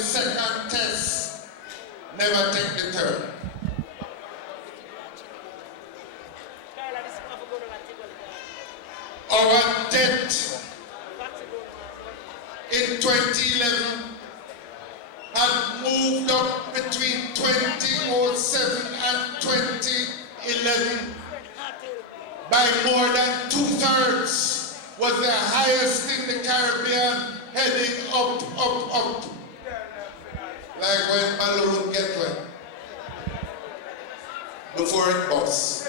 the second test, never take the third. Our debt in 2011 had moved up between 2007 and 2011 by more than 2/3, was the highest in the Caribbean, heading up, up, up. Like when balloon get wet before it busts.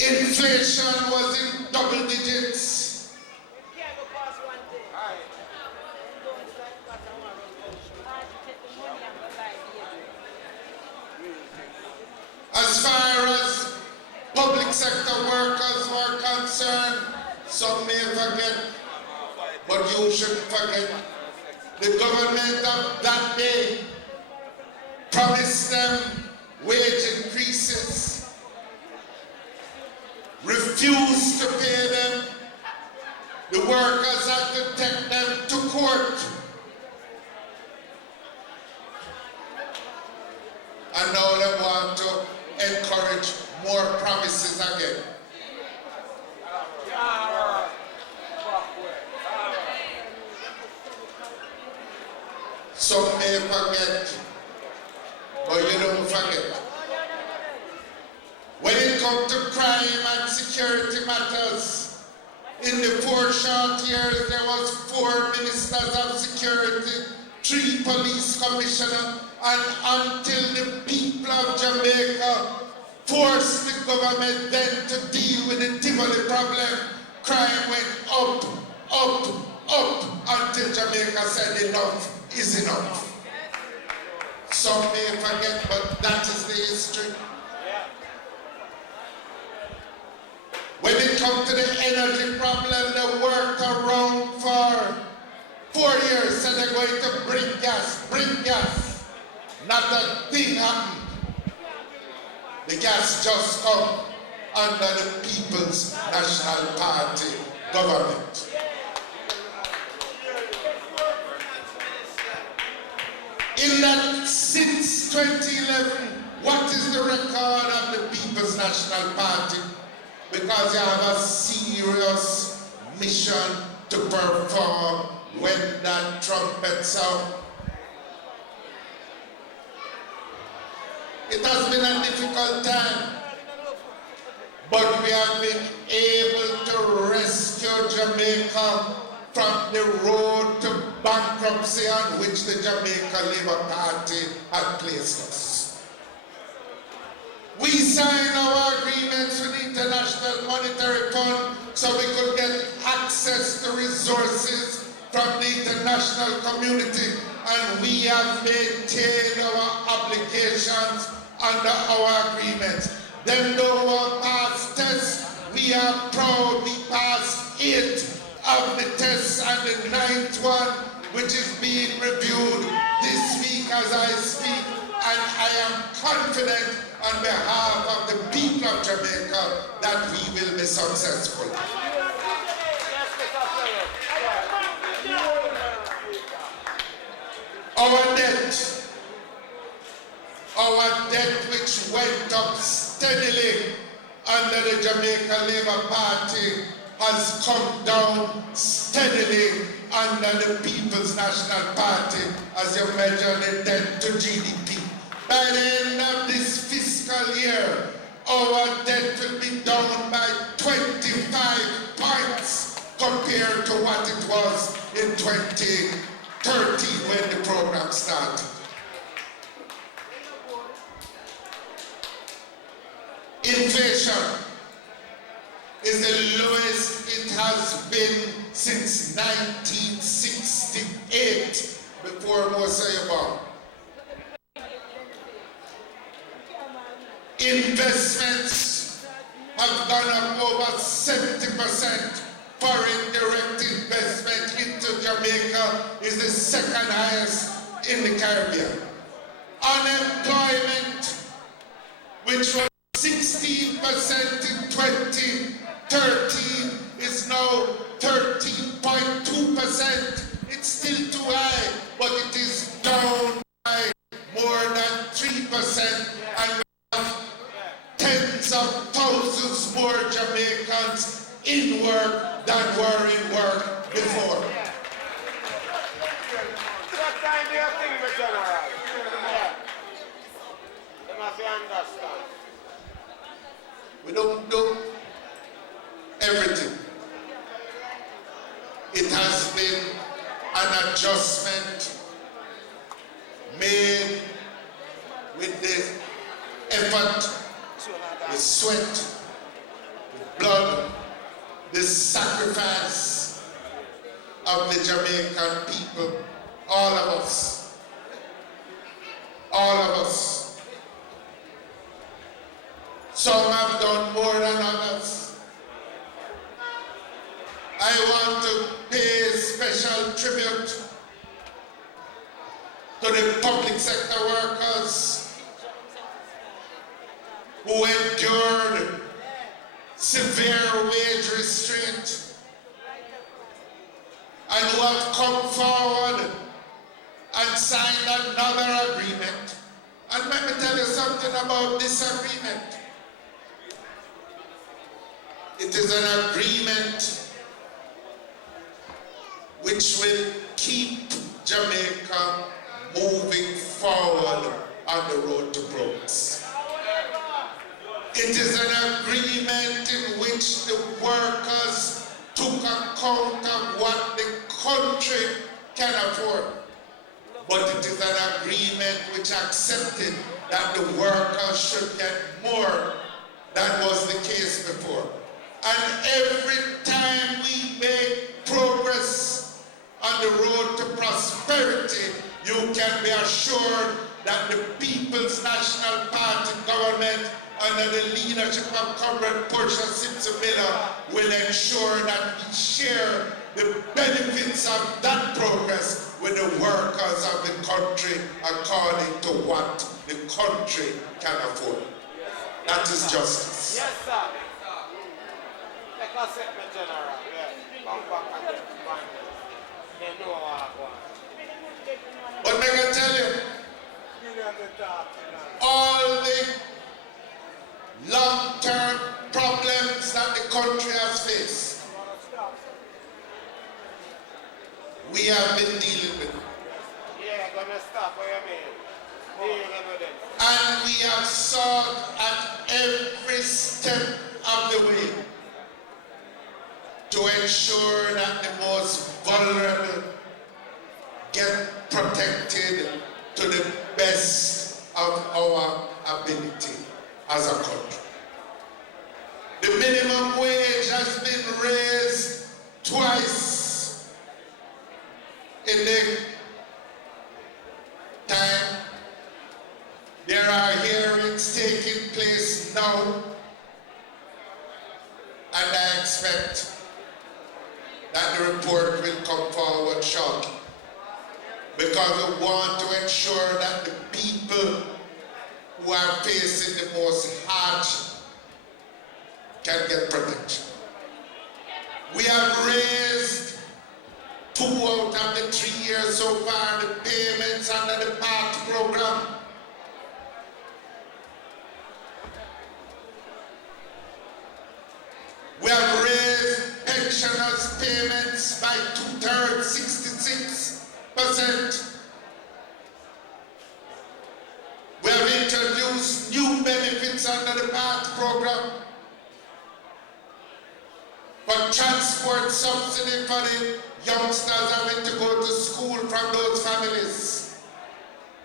Inflation was in double digits. As far as public sector workers were concerned, some may forget, but you shouldn't forget, the government of that day promised them wage increases, refused to pay them. The workers had to take them to court. And now they want to encourage more promises again. Some may forget, but you don't forget. When it comes to crime and security matters, in the 4 short years there was 4 ministers of security, 3 police commissioners, and until the people of Jamaica forced the government then to deal with the Tivoli problem, crime went up, up, up, until Jamaica said enough is enough. Some may forget, but that is the history. When it comes to the energy problem, they worked around for 4 years, said they're going to bring gas, bring gas. Not a thing happened. The gas just come under the People's National Party government. In that, since 2011, what is the record of the People's National Party? Because you have a serious mission to perform when that trumpet sounds. It has been a difficult time, but we have been able to rescue Jamaica from the road to bankruptcy on which the Jamaica Labour Party had placed us. We signed our agreements with the International Monetary Fund so we could get access to resources from the international community, and we have maintained our obligations under our agreements. Them no one passed tests. We are proud we passed 8 of the tests, and the 9th one, which is being reviewed this week as I speak, and I am confident on behalf of the people of Jamaica that we will be successful. Our debt which went up steadily under the Jamaica Labour Party has come down steadily under the People's National Party as you measure the debt to GDP. By the end of this fiscal year, our debt will be down by 25 points compared to what it was in 2013 when the program started. Inflation is the lowest it has been since 1968, before Morais born. Investments have gone up over 70%. Foreign direct investment into Jamaica is the 2nd highest in the Caribbean. Unemployment, which was 16% in 2013, is now 13.2%. before. What kind do you think, the General? Yeah. They must understand. We don't do everything. It has been an adjustment made with the effort, the sweat, the blood, the sacrifice of the Jamaican people, all of us. All of us. Some have done more than others. I want to pay special tribute to the public sector workers who endured severe wage restraint and who have come forward and signed another agreement. And let me tell you something about this agreement. It is an agreement which will keep Jamaica moving forward on the road to progress. It is an agreement in which the workers took account of what the country can afford. But it is an agreement which accepted that the workers should get more than was the case before. And every time we make progress on the road to prosperity, you can be assured that the People's National Party government under the leadership of Comrade Portia Simpson Miller will ensure that we share the benefits of that progress with the workers of the country according to what the country can afford. That is justice. Yes, sir. Like I said, my General, yeah. Come back and find it. They know what I want. But I can tell you, all the long-term problems that the country has faced, we have been dealing with. Yeah, gonna stop what you mean. Dealing with it. And we have sought at every step of the way to ensure that the most vulnerable get protected to the best of our ability as a country. The minimum wage has been raised twice in the time. There are hearings taking place now, and I expect that the report will come forward shortly, because we want to ensure that the people who are facing the most hardship can get protection. We have raised 2 out of the 3 years so far the payments under the PAT program. We have raised pensioners' payments by 2/3, 66%. We have introduced new benefits under the PAT program for transport subsidy for the youngsters having to go to school from those families,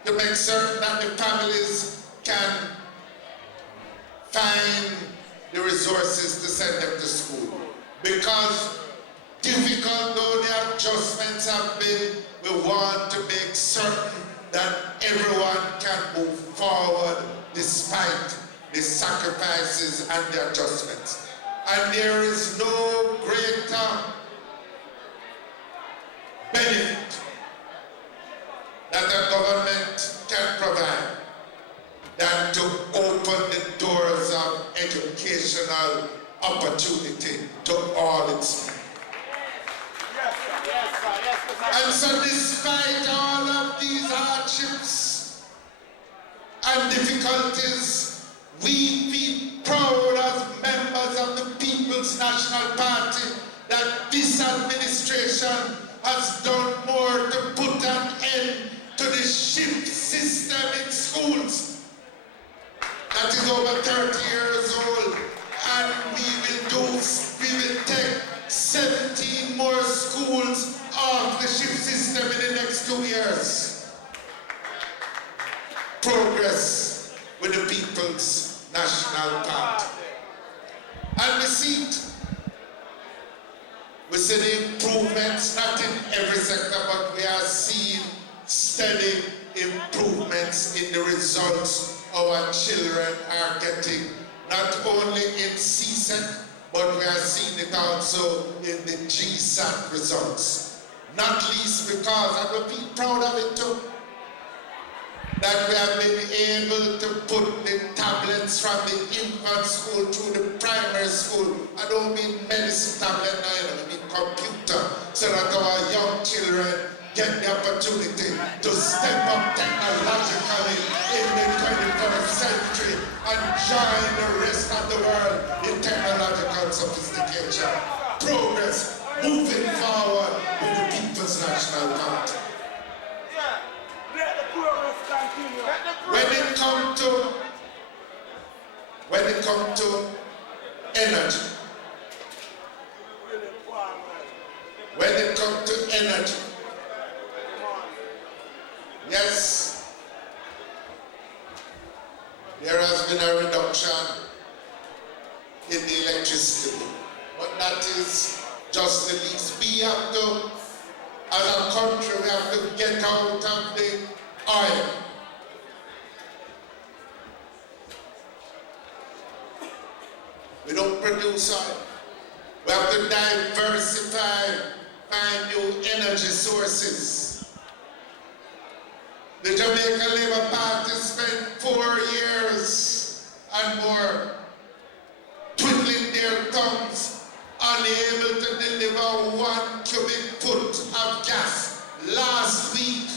to make certain that the families can find the resources to send them to school. Because difficult though the adjustments have been, we want to make certain that everyone can move forward despite the sacrifices and the adjustments. And there is no greater benefit that the government can provide than to open the doors of educational opportunity to all its people. Yes, sir. Yes, sir. Yes, sir. And so despite all of these hardships and difficulties, we feel proud as members of the People's National Party that this administration administration has done more to put an end to the shift system in schools. That is over 30 years old, and we will take 17 more schools off the shift system in the next 2 years. Progress with the People's National Party. And we see it. We see the improvements, not in every sector, but we are seeing steady improvements in the results our children are getting, not only in CSEC, but we are seeing it also in the GSAT results. Not least because, and we'll be proud of it too, that we have been able to put the tablets from the infant school through the primary school. I don't mean medicine tablet now, I mean computer, so that our young children get the opportunity to step up technologically in the 21st century and join the rest of the world in technological sophistication. Progress, moving forward with the People's National Party. When it comes to energy, yes, there has been a reduction in the electricity bill, but that is just the least. We have to, as a country, we have to get out of the oil. We don't produce oil. We have to diversify, find new energy sources. The Jamaica Labour Party spent 4 years and more twiddling their thumbs, unable to deliver 1 cubic foot of gas. Last week,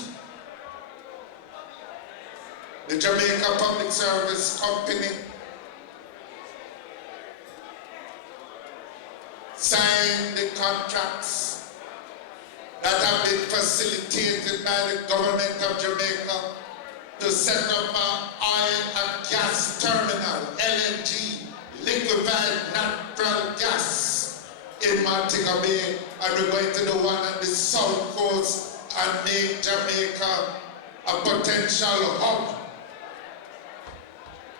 the Jamaica Public Service Company signed the contracts that have been facilitated by the government of Jamaica to set up an oil and gas terminal, LNG, liquefied natural gas in Montego Bay, and we're going to do one on the south coast and make Jamaica a potential hub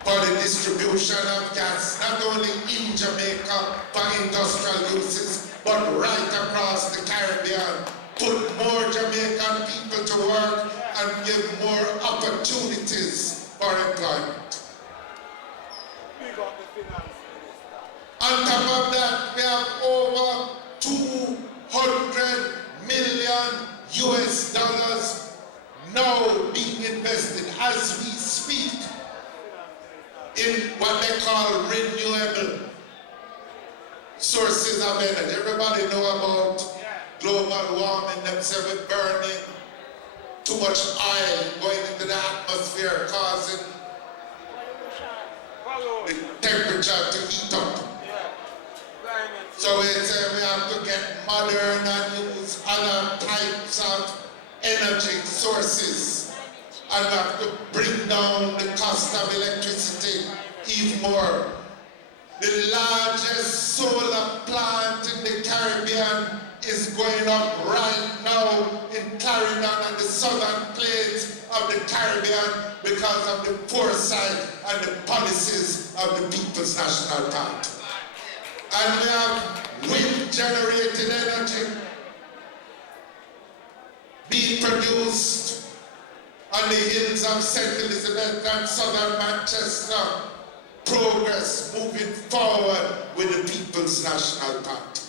for the distribution of gas, not only in Jamaica for industrial uses, but right across the Caribbean. Put more Jamaican people to work and give more opportunities for employment. On top of that, we have over $200 million US now being invested as we speak in what they call renewable sources of energy. Everybody know about global warming, them say we're burning too much oil going into the atmosphere, causing the temperature to heat up. So we say we have to get modern and use other types of energy sources, and we have to bring down the cost of electricity even more. The largest solar plant in the Caribbean is going up right now in Clarendon and the southern plains of the Caribbean because of the foresight and the policies of the People's National Party. And we have wind-generated energy being produced on the hills of St. Elizabeth and southern Manchester. Progress moving forward with the People's National Party.